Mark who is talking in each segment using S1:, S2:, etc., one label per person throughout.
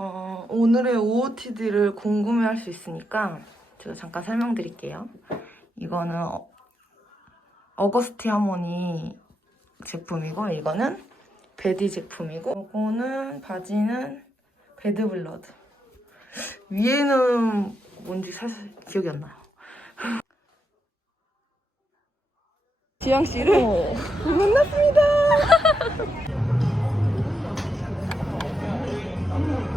S1: 어, 오늘의 OOTD를 궁금해할 수 있으니까 제가 잠깐 설명드릴게요. 이거는 어, 어거스티 하모니 제품이고 이거는 베디 제품이고 이거는 바지는 배드블러드 위에는 뭔지 사실 기억이 안 나요. 지영 씨를 만났습니다.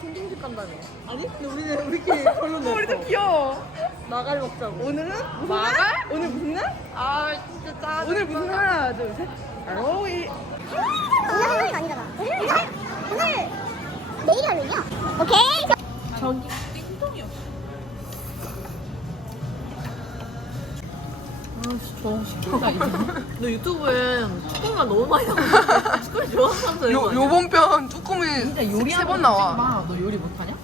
S2: 킹킹집 간다며. 아니? 근데 우리는 우리끼리 별로 냈어.
S1: 우리도 귀여워.
S2: 나갈 먹자고.
S1: 오늘은 무슨 날? 오늘 무슨 날?
S2: 아 진짜 짜.
S1: 오늘 무슨 날? 하나, 둘, 셋. 할로윈.
S3: 오늘 할로윈 아니잖아. 오늘 오늘 오늘 할로윈이야. 오케이.
S2: 저기. 저 시키다 이제. 너 유튜브에 쭈꾸미가 너무 많이 나와. 쭈꾸미 좋아하는 사람들
S1: 요, 요번 편 쭈꾸미 세 번 나와.
S2: 너 요리 못하냐?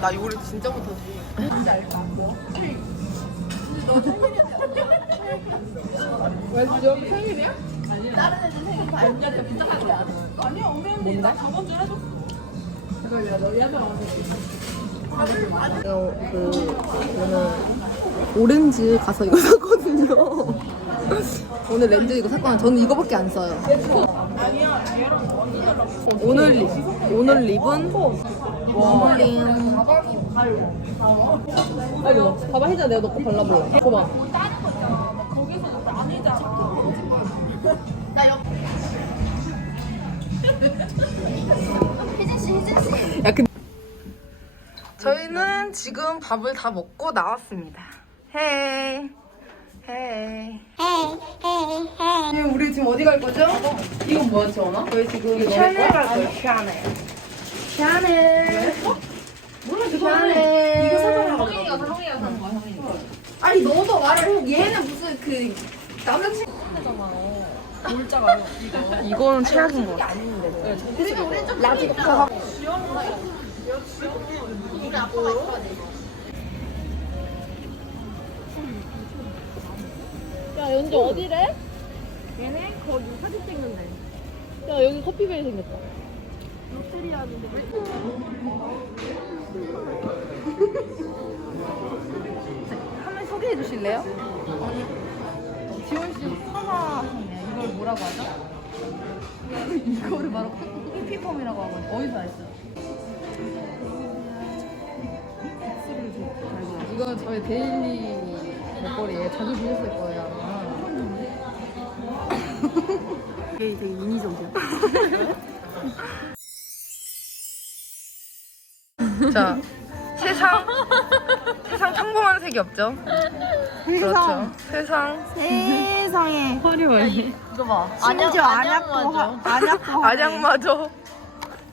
S1: 나 요리 진짜 못하지.
S2: 그 오늘 오렌지 가서 이거 샀거든요. 오늘 렌즈 이거 샀거든요. 저는 이거밖에 안 써요. 오늘 립 오늘 립은 워머링. 아이고 봐봐 혜자 내가 너거 발라볼래. 봐봐.
S3: 혜진 씨.
S2: 야 근데
S1: 저희는 지금 밥을 다 먹고 나왔습니다. 헤이. 헤이.
S3: 헤이.
S1: 우리 지금 어디 갈 거죠?
S2: 이건 뭐야 지원아?
S1: 저희 지금 샤넬 갈 거예요. 샤넬. 샤넬.
S2: 몰라
S1: 샤넬.
S2: 이거 사잖아. 성인이가 성인이가 사는 거야 성인이가. 아니 너도 말을 해. 얘는 무슨 그 남자친구 물자가 이거.
S1: 이거는 최악인 것 같아.
S2: 그리고 우리 좀 라지 가. 야 연주 어디래? 얘네 거기 사진 찍는데. 야 여기 커피베이 생겼다. 롯데리아인데.
S1: 한번 소개해 주실래요? 지원 씨 뭐라고 하죠? 이거를 바로 히피펌이라고 하거든요. 어디서 했어요?
S2: 이건 저희 데일리 먹거리에 자주 보셨을 거예요 아마.
S1: 되게 되게 인위적이야. 자, 세상 세상 평범한 색이 없죠? 그렇죠. 세상
S3: 세상에.
S2: 화려해. 이거 봐.
S3: 심지어 안약도 하- 안약도
S1: 안양마저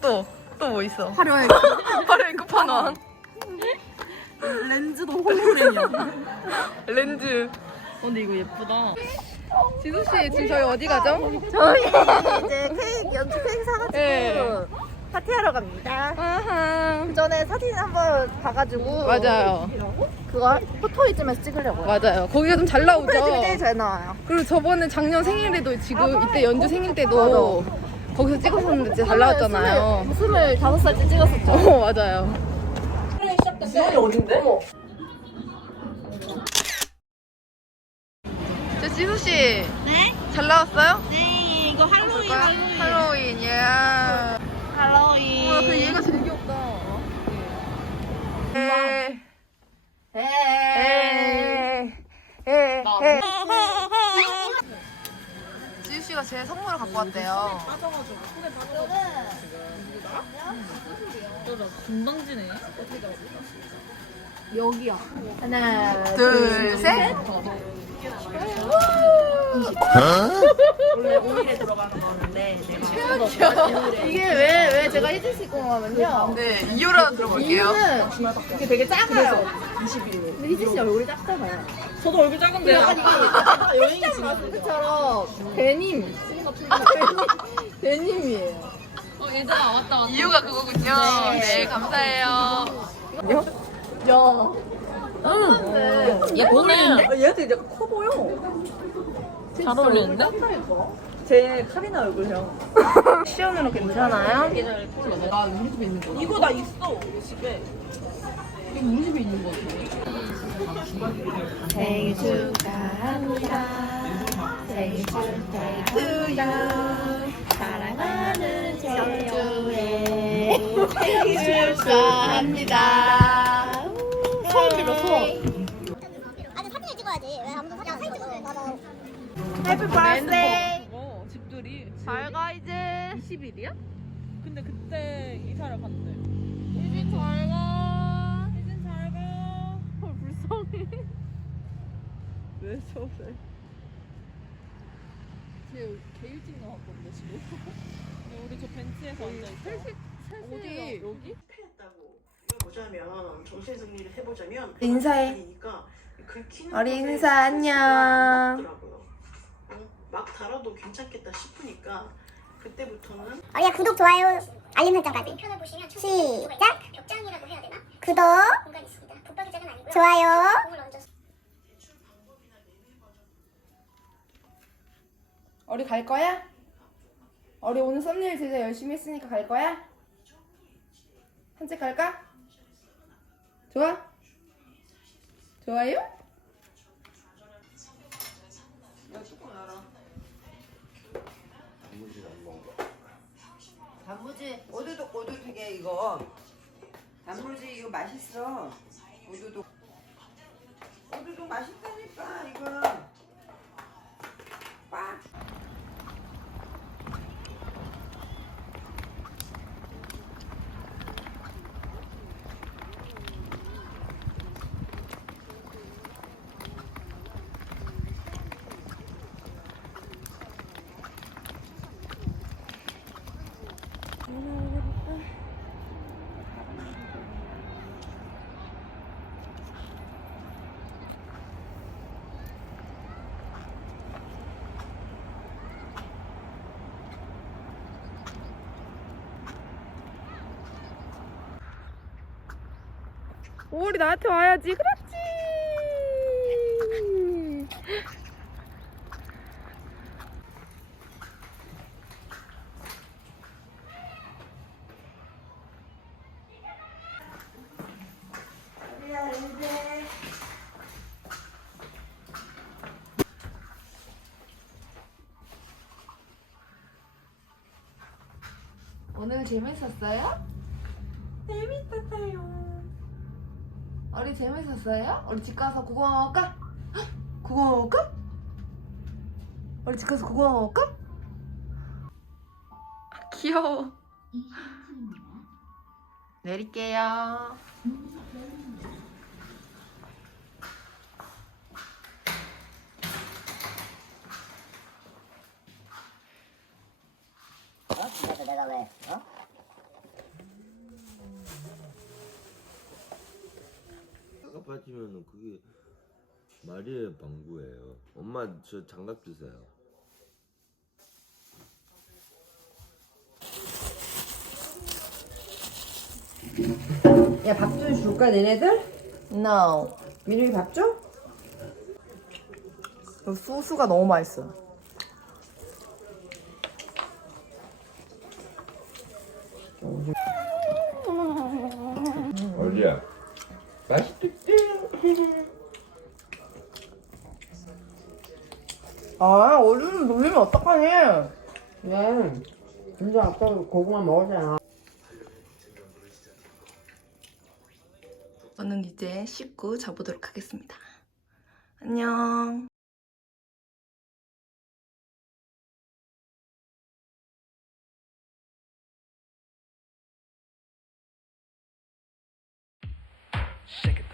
S1: 또또 뭐 있어?
S3: 화려해.
S1: 화려의 끝판왕
S3: 렌즈도 홀로그램이야.
S1: 렌즈.
S2: 근데 이거 예쁘다.
S1: 지수 씨 지금 저희 어디 가죠?
S3: 저희 이제 케이크 연주 케이크 사가지고
S1: 네.
S3: 파티하러 갑니다.
S1: 아하.
S3: 그 전에 사진 한번 봐가지고
S1: 맞아요.
S3: 그거 포토이즘에서 찍으려고요.
S1: 맞아요. 거기가 좀 잘 나오죠.
S3: 제일 잘 나와요.
S1: 그리고 저번에 작년 생일에도 지금 이때 연주 생일 때도 거기서 찍었었는데 진짜 잘 나왔잖아요.
S3: 스물 다섯 살 때 찍었었죠.
S1: 어 맞아요.
S2: 지원이 어딘데?
S1: 저 지수 씨.
S3: 네?
S1: 잘 나왔어요?
S3: 네, 이거 할로윈, 할로윈.
S1: 할로윈, 예.
S3: 할로윈.
S1: 그 얘가 제일 귀엽다. 에,
S3: 네.
S1: 에, 에, 에. 지우 씨가 제 선물을 갖고 왔대요.
S2: 금방지네.
S3: 여기야. 하나,
S1: 둘, 셋.
S4: 원래 오일에 들어가는 거는데 내가
S1: 이게 왜, 왜 제가 해줄 수 있고 하면요.
S2: 네, 하나 들어볼게요.
S1: 이유는 이게 되게 작아요. 21일. 근데 희진 씨 얼굴이 작잖아요.
S4: 저도 얼굴 작은데요.
S1: 여행이 마스크처럼 데님. 데님. 데님이에요.
S2: 이유가 그거군요. 네, 감사해요.
S1: 야.
S4: 예쁘네.
S2: 얘도 이제 커 보여.
S4: 잘 어울리는데?
S2: 제 카리나 얼굴형.
S1: 시연으로 괜찮아요?
S4: 이거 나 있어 집에.
S1: 생일 축하합니다. 생일 축하해요. 사랑하는 정주의 생일 축하합니다. 소원 빌어 소원.
S3: 아니 사진을 찍어야지. 왜 아무도 사진 안 찍어?
S1: 해피 버스데이.
S4: 어 집들이.
S1: 잘가 이제. 20일이야?
S4: 근데 그때 이사를 갔는데.
S1: 이제 잘 가.
S4: 이젠 잘 가.
S1: 불쌍해.
S4: 왜 저래?
S1: 쟤 개일찍 나왔던데 지금.
S4: 우리 저 벤치에서 앉아 있어.
S1: 어디?
S4: 여기?
S5: 패했다고 보자면 정신 승리를 해보자면
S1: 인사해.
S5: 긁히는
S1: 어리 인사, 안녕.
S5: 막 달아도 괜찮겠다 싶으니까 그때부터는
S3: 아야 구독 좋아요 알림 설정까지 시작 벽장이라고 해야 되나? 구독 공간 있습니다 붙박이 장은 아니고요 좋아요
S1: 어리 갈 거야? 어리 오늘 썸네일 제작 열심히 했으니까 갈 거야? 산책 갈까? 좋아? 좋아요?
S6: 단무지 오두독 오두독이야 이거. 단무지 이거 맛있어. 오두독 오두독 맛있다니까 이거
S1: 오리 나한테 와야지 그렇지 오늘 재밌었어요? 재밌었어요. 어리 재밌었어요? 우리 집 가서 구경할까? 헉, 구경할까? 우리 집 가서 구경할까? 아, 귀여워. 내릴게요.
S7: 가 빠지면은 그게 말이에요 방구예요 엄마 저 장갑 주세요
S6: 야 밥 좀 줄까 너네들?
S1: No.
S6: 민욱이 밥 줘?
S1: 이 소스가 너무 맛있어.
S7: 어디야? 맛있겠지?
S1: 아, 어른은 놀리면 어떡하니?
S6: 네 진짜 아까 고구마 먹었잖아
S1: 저는 이제 씻고 자보도록 하겠습니다. 안녕.
S8: Shake it.